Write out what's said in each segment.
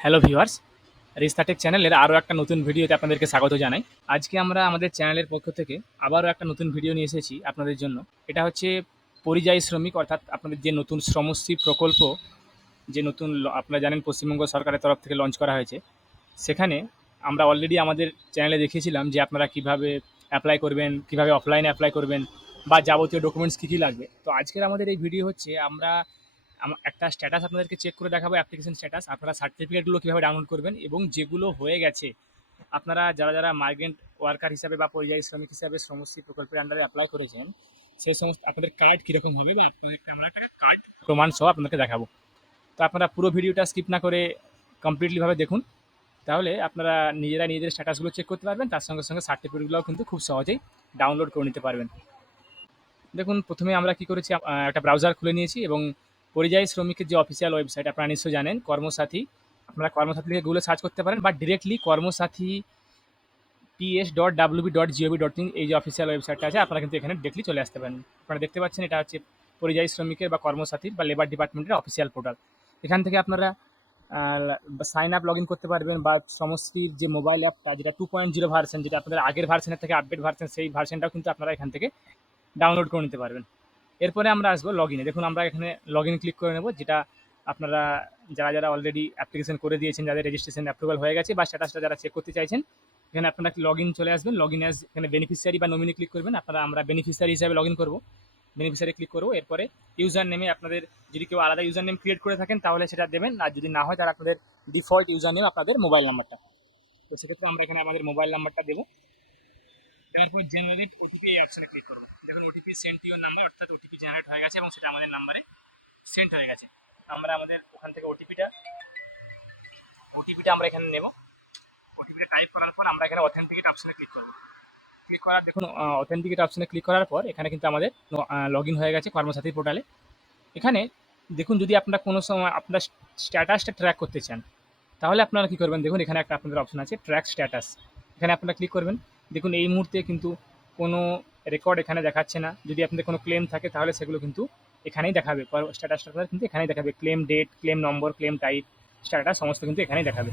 Hello viewers, রিস্তাটেক চ্যানেলের আরও একটা নতুন ভিডিওতে আপনাদেরকে স্বাগত জানাই। আজকে আমরা আমাদের চ্যানেলের পক্ষ থেকে আবারও একটা নতুন ভিডিও নিয়ে এসেছি আপনাদের জন্য। এটা হচ্ছে পরিযায়ী শ্রমিক, অর্থাৎ আপনাদের যে নতুন শ্রমশ্রী প্রকল্প, যে নতুন আপনারা জানেন পশ্চিমবঙ্গ সরকারের তরফ থেকে লঞ্চ করা হয়েছে। সেখানে আমরা অলরেডি আমাদের চ্যানেলে দেখিয়েছিলাম যে আপনারা কিভাবে অ্যাপ্লাই করবেন, কিভাবে অফলাইনে অ্যাপ্লাই করবেন, বা যাবতীয় ডকুমেন্টস কী কী লাগবে। তো আজকের আমাদের এই ভিডিও হচ্ছে আমরা একটা স্ট্যাটাস আপনাদেরকে চেক করে দেখাবো, অ্যাপ্লিকেশন স্ট্যাটাস। আপনারা সার্টিফিকেটগুলো কীভাবে ডাউনলোড করবেন এবং যেগুলো হয়ে গেছে, আপনারা যারা যারা মাইগ্রেন্ট ওয়ার্কার হিসাবে বা পরিযায়ী শ্রমিক হিসাবে শ্রমশ্রী প্রকল্পের আন্ডারে অ্যাপ্লাই করেছেন, সেই সমস্ত আপনাদের কার্ড কীরকম হবে বা আপনাদেরকে আমরা একটা কার্ড প্রমাণ সহ আপনাদেরকে দেখাবো। তো আপনারা পুরো ভিডিওটা স্কিপ না করে কমপ্লিটলিভাবে দেখুন, তাহলে আপনারা নিজেরা নিজেদের স্ট্যাটাসগুলো চেক করতে পারবেন, তার সঙ্গে সঙ্গে সার্টিফিকেটগুলোও কিন্তু খুব সহজেই ডাউনলোড করে নিতে পারবেন। দেখুন, প্রথমে আমরা কি করেছি, একটা ব্রাউজার খুলে নিয়েছি এবং পরিযায়ী শ্রমিকের যে অফিসিয়াল ওয়েবসাইট আপনারা নিশ্চয়ই জানেন, কর্মসাথী। আপনারা কর্মসাথী লিখে গুগলে সার্চ করতে পারেন, বা ডিরেক্টলি কর্মসাথী ps.wb.gov.in এই যে অফিসিয়াল ওয়েবসাইটটা আছে, আপনারা কিন্তু এখানে ডিরেক্টলি চলে আসতে পারেন। আপনারা দেখতে পাচ্ছেন এটা হচ্ছে পরিযায়ী শ্রমিকের বা কর্মসাথীর বা লেবার ডিপার্টমেন্টের অফিসিয়াল পোর্টাল। এখান থেকে আপনারা সাইন আপ লগ ইন করতে পারবেন, বা সমষ্টির যে মোবাইল অ্যাপটা, যেটা 2.0 ভার্সন, যেটা আপনাদের আগের ভার্সনের থেকে আপডেট ভার্সন, সেই ভার্সনটাও কিন্তু আপনারা এখান থেকে ডাউনলোড করে নিতে পারবেন। এরপরে আমরা আসবো লগ ইনে। দেখুন, আমরা এখানে লগ ইন ক্লিক করে নেব, যেটা আপনারা যারা যারা অলরেডি অ্যাপ্লিকেশন করে দিয়েছেন, যাদের রেজিস্ট্রেশন অ্যাপ্রুভাল হয়ে গেছে বা স্ট্যাটাসটা যারা চেক করতে চাইছেন, এখানে আপনারা লগ ইন চলে আসবেন। লগ ইন এখানে বেনিফিশিয়ারি বা নমিনি ক্লিক করবেন। আমরা বেনিফিশিয়ারি হিসাবে লগ ইন করবো, বেনিফিশিয়ারি ক্লিক করবো। এরপরে ইউজার নেমে আপনাদের যদি কেউ আলাদা ইউজার নেম ক্রিয়েট করে থাকেন তাহলে সেটা দেবেন, আর যদি না হয় তাহলে আপনাদের ডিফল্ট ইউজার নেম আপনাদের মোবাইল নাম্বারটা। তো সেক্ষেত্রে আমরা এখানে আমাদের মোবাইল নাম্বারটা দেবো। দেওয়ার পর জেনারেট ওটিপি এই অপশানে ক্লিক করবো। দেখুন, OTP send to your number, অর্থাৎ ওটিপি জেনারেট হয়ে গেছে এবং সেটা আমাদের নাম্বারে সেন্ড হয়ে গেছে। আমরা আমাদের ওখান থেকে ওটিপিটা আমরা এখানে নেব। ওটিপিটা টাইপ করার পর আমরা এখানে অথেন্টিকেট অপশানে ক্লিক করবো। ক্লিক করার দেখুন, অথেন্টিকেট অপশানে ক্লিক করার পর এখানে কিন্তু আমাদের লগ ইন হয়ে গেছে কর্মসাথী পোর্টালে। এখানে দেখুন, যদি আপনারা কোনো সময় আপনার স্ট্যাটাসটা ট্র্যাক করতে চান, তাহলে আপনারা কী করবেন, দেখুন এখানে একটা আপনাদের অপশন আছে ট্র্যাক স্ট্যাটাস। এখানে আপনারা ক্লিক করবেন। দেখুন, এই মুহূর্তে কিন্তু কোনো রেকর্ড এখানে দেখাচ্ছে না। যদি আপনাদের কোনো ক্লেম থাকে তাহলে সেগুলো কিন্তু এখানেই দেখাবে, স্ট্যাটাসটা কিন্তু এখানেই দেখাবে। ক্লেম ডেট, ক্লেম নম্বর, ক্লেম টাইপ, স্ট্যাটাস সমস্ত কিন্তু এখানেই দেখাবে।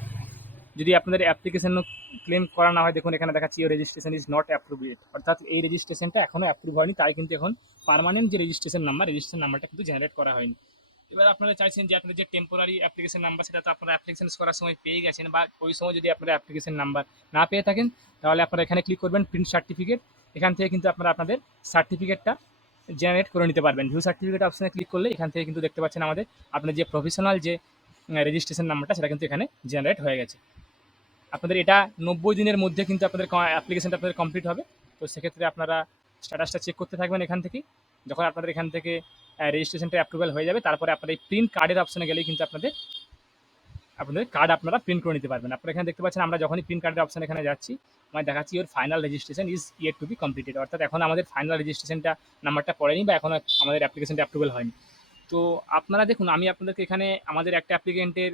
যদি আপনাদের অ্যাপ্লিকেশনও ক্লেম করা না হয়, দেখুন এখানে দেখাচ্ছি your registration is not approve yet, অর্থাৎ এই রেজিস্ট্রেশনটা এখনও অ্যাপ্রুভ হয়নি, তাই কিন্তু এখন পার্মানেন্ট যে রেজিস্ট্রেশন নাম্বারটা কিন্তু জেনারেট করা হয়নি। এবার আপনারা চাইছেন যে আপনাদের যে টেম্পোরারি অ্যাপ্লিকেশন নাম্বার, সেটা তো আপনারা অ্যাপ্লিকেশন করার সময় পেয়ে গেছেন, বা ওই সময় যদি আপনারা অ্যাপ্লিকেশন নাম্বার না পেয়ে থাকেন, তাহলে আপনারা এখানে ক্লিক করবেন প্রিন্ট সার্টিফিকেট। এখান থেকে কিন্তু আপনারা আপনাদের সার্টিফিকেটটা জেনারেট করে নিতে পারবেন। ভিউ সার্টিফিকেট অপশানে ক্লিক করলে এখান থেকে কিন্তু দেখতে পাচ্ছেন আমাদের আপনার যে প্রফেশনাল যে রেজিস্ট্রেশন নাম্বারটা, সেটা কিন্তু এখানে জেনারেট হয়ে গেছে। আপনাদের এটা 90 দিনের মধ্যে কিন্তু আপনাদের অ্যাপ্লিকেশনটা আপনাদের কমপ্লিট হবে। তো সেক্ষেত্রে আপনারা স্ট্যাটাসটা চেক করতে থাকবেন এখান থেকেই। যখন আপনাদের এখান থেকে রেজিস্ট্রেশনটা অ্যাপ্রুভাল হয়ে যাবে, তারপরে আপনারা এই প্রিন্ট কার্ডের অপশানে গেলেই কিন্তু আপনাদের কার্ড আপনারা প্রিন্ট করে নিতে পারবেন। আপনারা এখানে দেখতে পাচ্ছেন, আমরা যখনই প্রিন্ট কার্ডের অপশান এখানে যাচ্ছি, মানে দেখাচ্ছি your final registration is yet two be completed, অর্থাৎ এখন আমাদের ফাইনাল রেজিস্ট্রেশনটা নাম্বারটা পড়েনি, বা এখন আমাদের অ্যাপ্লিকেশনটা অ্যাপ্রুভাল হয়নি। তো আপনারা দেখুন, আমি আপনাদেরকে এখানে আমাদের একটা অ্যাপ্লিকেন্টের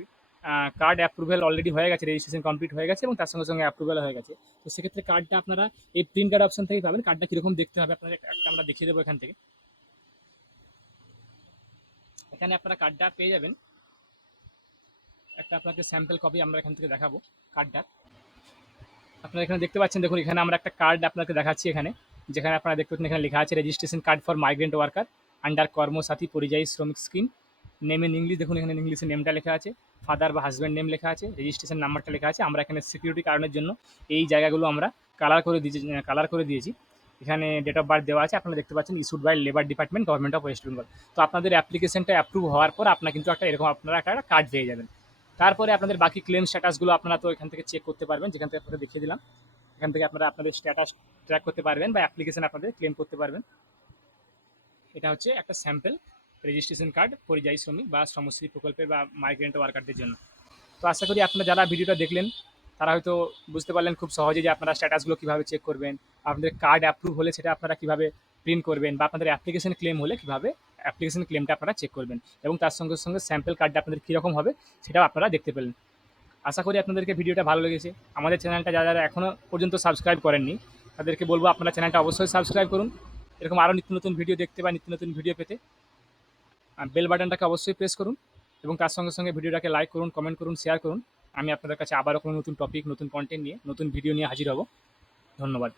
কার্ড অ্যাপ্রুভাল অলরেডি হয়ে গেছে, রেজিস্ট্রেশন কমপ্লিট হয়ে গেছে এবং তার সঙ্গে সঙ্গে অ্যাপ্রুভাল হয়ে গেছে। তো সেক্ষেত্রে কার্ডটা আপনারা এই প্রিন্ট কার্ড অপশন থেকেই পাবেন। কার্ডটা কীরকম দেখতে হবে আপনাদের একটা আমরা দেখিয়ে দেবো এখান থেকে। এখানে আপনারা কার্ডটা পেয়ে যাবেন, একটা আপনাকে স্যাম্পল কপি আমরা এখান থেকে দেখাবো কার্ডটা। আপনারা এখানে দেখতে পাচ্ছেন, দেখুন এখানে আমরা একটা কার্ড আপনাকে দেখাচ্ছি এখানে, যেখানে আপনারা দেখতে পাচ্ছেন এখানে লেখা আছে registration card for migrant worker under Karmasathi পরিযায়ী শ্রমিক স্কিম। নেম ইন ইংলিশ, দেখুন এখানে ইংলিশে নেমটা লেখা আছে, ফাদার বা হাজব্যান্ড নেম লেখা আছে, রেজিস্ট্রেশন নাম্বারটা লেখা আছে। আমরা এখানে সিকিউরিটি কারণের জন্য এই জায়গাগুলো আমরা কালার করে দিয়েছি। এখানে ডেট অফ বার্থ দেওয়া আছে, আপনারা দেখতে পাচ্ছেন issued by labour department, government of West Bengal. তো আপনাদের অ্যাপ্লিকেশনটা অ্যাপ্রুভ হওয়ার পর আপনারা কিন্তু একটা কার্ড পেয়ে যাবেন। তারপরে আপনাদের বাকি ক্লেম স্ট্যাটাসগুলো আপনারা তো এখান থেকে চেক করতে পারবেন, যেখান থেকে আপনাদের দেখিয়ে দিলাম। এখান থেকে আপনারা আপনাদের স্ট্যাটাস ট্র্যাক করতে পারবেন বা অ্যাপ্লিকেশন আপনাদের ক্লেম করতে পারবেন। এটা হচ্ছে একটা স্যাম্পল রেজিস্ট্রেশন কার্ড পরিযায়ী শ্রমিক বা শ্রমশ্রী প্রকল্পের বা মাইগ্রেন্ট ওয়ার্কারদের জন্য। তো আশা করি আপনারা যারা ভিডিওটা দেখলেন তারা হয়তো বুঝতে পারলেন খুব সহজে যে আপনারা স্ট্যাটাসগুলো কীভাবে চেক করবেন, আপনাদের কার্ড অ্যাপ্রুভ হলে সেটা আপনারা কীভাবে প্রিন্ট করবেন, বা আপনাদের অ্যাপ্লিকেশন ক্লেম হলে কীভাবে অ্যাপ্লিকেশন ক্লেমটা আপনারা চেক করবেন, এবং তার সঙ্গে সঙ্গে স্যাম্পল কার্ডটা আপনাদের কীরকম হবে সেটাও আপনারা দেখতে পেলেন। আশা করি আপনাদেরকে ভিডিওটা ভালো লেগেছে। আমাদের চ্যানেলটা যারা যারা এখনও পর্যন্ত সাবস্ক্রাইব করেননি, তাদেরকে বলবো আপনারা চ্যানেলটা অবশ্যই সাবস্ক্রাইব করুন। এরকম আরও নিত্য নতুন ভিডিও দেখতে বা নিত্য নতুন ভিডিও পেতে বেল বাটনটাকে অবশ্যই প্রেস করুন, এবং তার সঙ্গে সঙ্গে ভিডিওটাকে লাইক করুন, কমেন্ট করুন, শেয়ার করুন। আমি আপনাদের কাছে আবারও কোনো নতুন টপিক, নতুন কন্টেন্ট নিয়ে, নতুন ভিডিও নিয়ে হাজির হব। ধন্যবাদ।